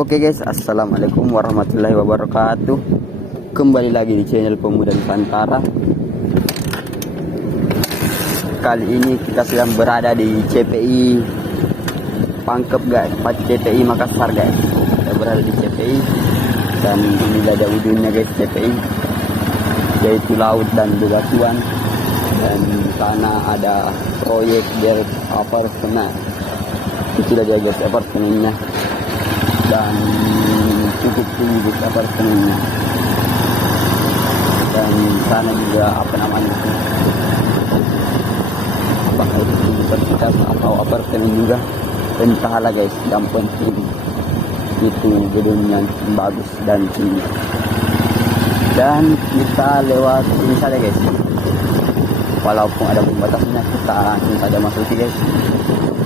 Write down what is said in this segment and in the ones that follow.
Oke guys, assalamualaikum warahmatullahi wabarakatuh. Kembali lagi di channel Pemuda Nusantara. Kali ini kita sedang berada di CPI Pangkep guys, CPI Makassar guys. Kita berada di CPI dan ini ada ujungnya guys CPI, yaitu laut dan bebatuan. Dan di sana ada proyek dari apartemen. Itu dia guys apartemennya, dan cukup tinggi guys apartemennya. Dan sana juga apa namanya, apakah itu universitas atau apartemen juga, entahlah guys. Yang penting itu gedungnya bagus dan tinggi. Dan kita lewat sini saja guys, walaupun ada pembatasnya, kita langsung saja masuk guys.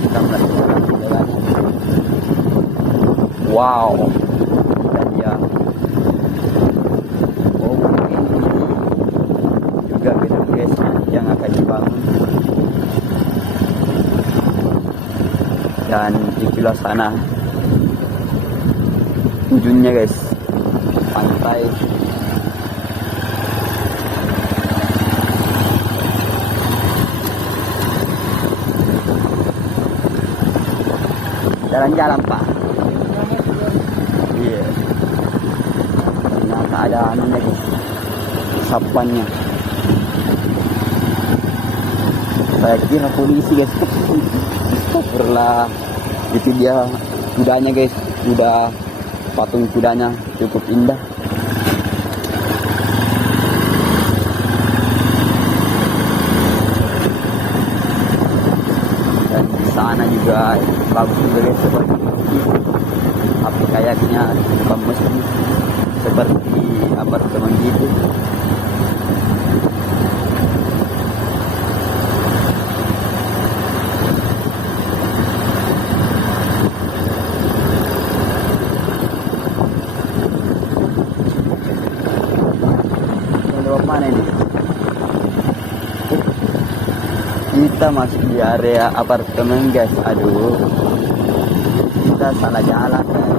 Kita melakukan jalan. Wow, dan ya, oh ini juga gedung guys yang akan dibangun. Dan itulah sana ujungnya guys, pantai. Jalan-jalan pak. Iya. Ternyata ada anunya guys, sapannya. Saya kira polisi guys. Astagfirullah. Itu dia kudanya guys, kuda, patung kudanya cukup indah. Dan di sana juga bagus juga guys, seperti masjid, tapi kayaknya bukan masjid, seperti apartemen gitu. Lewat mana ini? Kita masih di area apartemen guys. Aduh, kita salah jalan guys.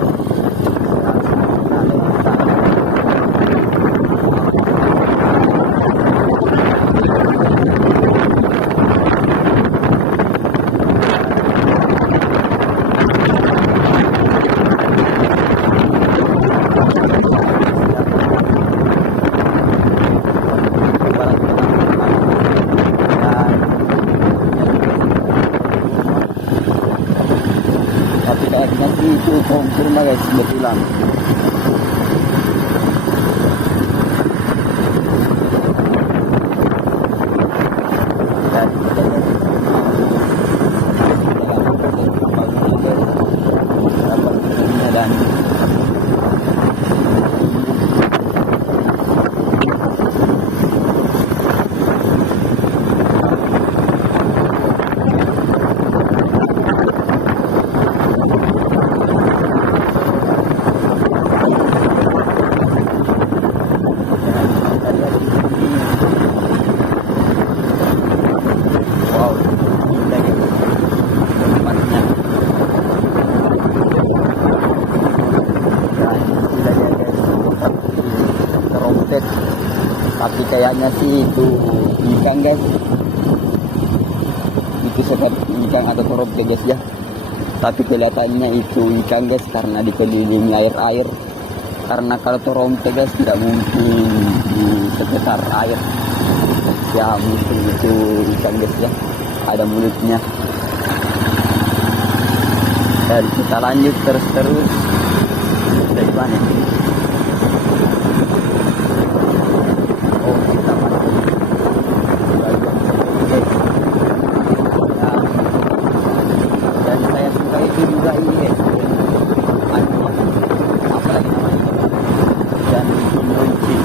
Tapi kayaknya sih itu konfirma guys, kebetulan. Dan dan tapi kayaknya sih itu ikan guys, itu seperti ikan atau terompet guys ya. Tapi kelihatannya itu ikan guys, karena dikelilingi air. Karena kalau terompet guys tidak mungkin di sekitar air ya, mungkin itu ikan guys ya, ada mulutnya. Dan kita lanjut terus dari mana? Dan saya suka itu juga ini guys, apa lagi namanya, dan kunci.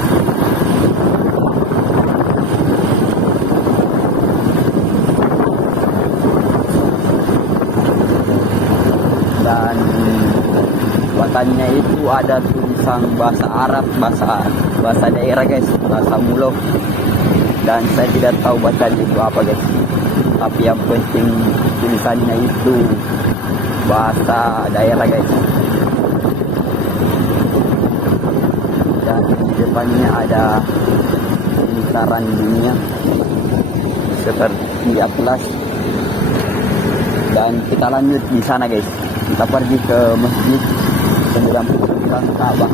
Dan buatannya itu ada tulisan bahasa Arab, bahasa daerah guys, bahasa Mulok. Dan saya tidak tahu bacanya itu apa guys, tapi yang penting tulisannya itu bahasa daerah guys. Dan di depannya ada lingkaran dunia seperti atlas. Dan kita lanjut di sana guys. Kita pergi ke masjid 99 Ka'bah.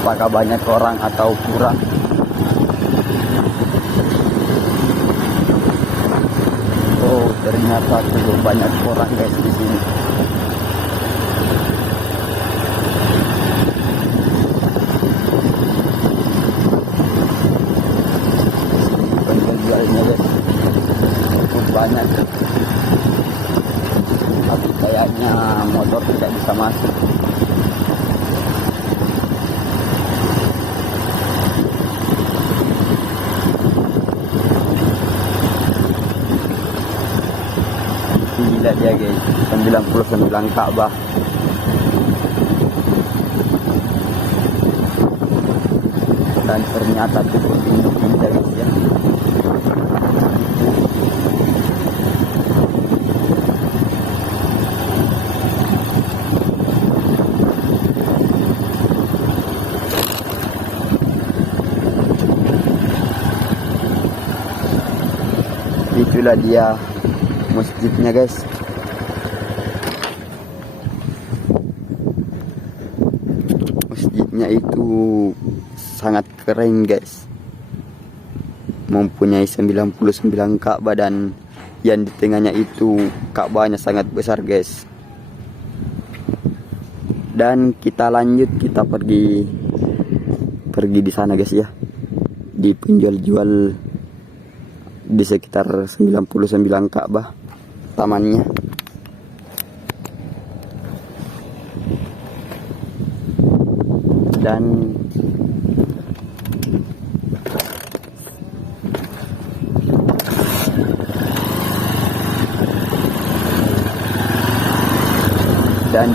Apakah banyak orang atau kurang? Oh, ternyata cukup banyak orang guys di sini. Penjualnya guys cukup banyak. Tapi kayaknya motor tidak bisa masuk. Lihat ya guys, 99 Ka'bah. Dan ternyata cukup indah guys ya. Itulah dia masjidnya guys. Masjidnya itu sangat keren guys, mempunyai 99 Ka'bah, dan yang di tengahnya itu Ka'bahnya sangat besar guys. Dan kita lanjut, kita pergi di sana guys ya, di penjual-jual di sekitar 99 Ka'bah tamannya. Dan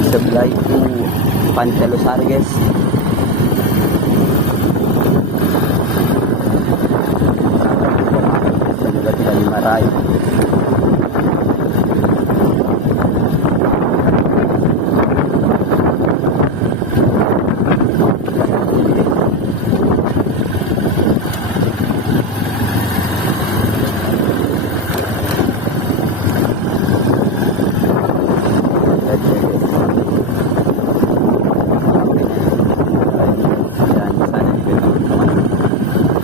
di sebelah itu Pantai Losari guys. Semoga tidak dimarahi.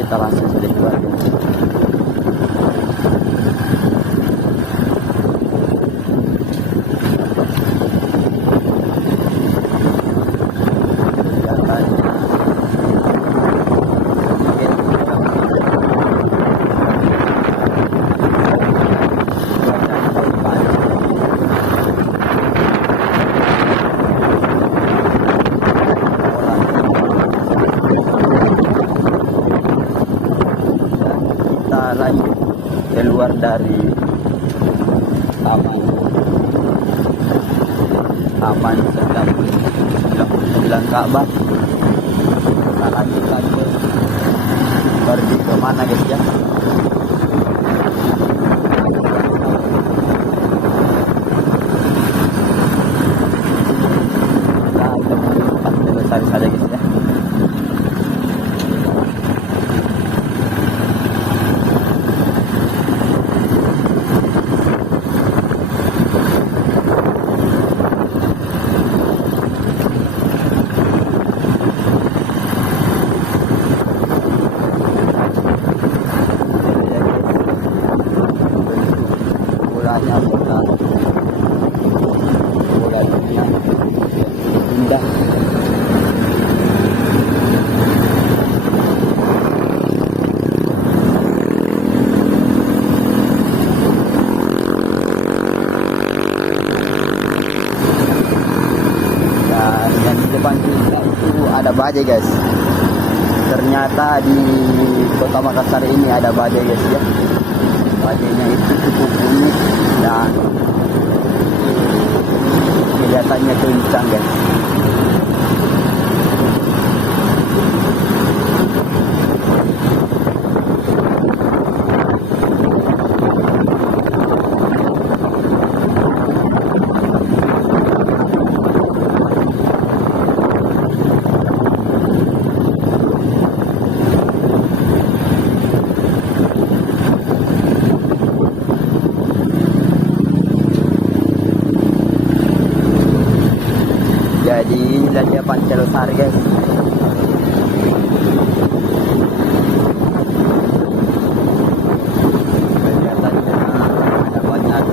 Kita langsung saja keluar. Lanjut keluar dari taman 99 Ka'bah. Kita lanjut lagi pergi ke mana guys ya. Kita besar saja guys ya. bajai guys. Ternyata di kota Makassar ini ada bajai guys ya. Bajainya itu cukup unik dan kelihatannya kencang guys. Jadi inilah dia Pancalosari guys. Kelihatannya ada banyak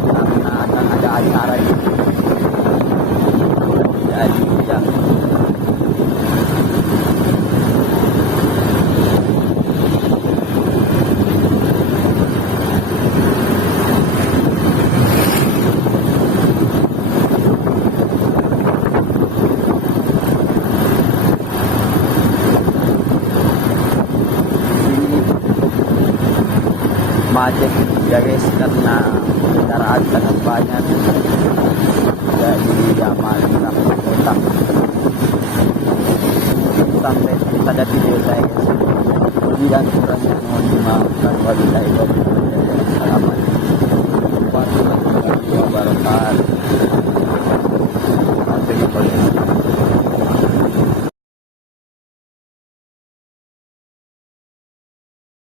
karena akan ada acara gitu. Jadi ya. Macet ya guys karena kendaraan sangat banyak, jadi ya malah kota. Sampai kita ada video saya guys, lebih dan kurangnya mohon dimaafkan. Wabillahi taufiq wal hidayah. Assalamualaikum.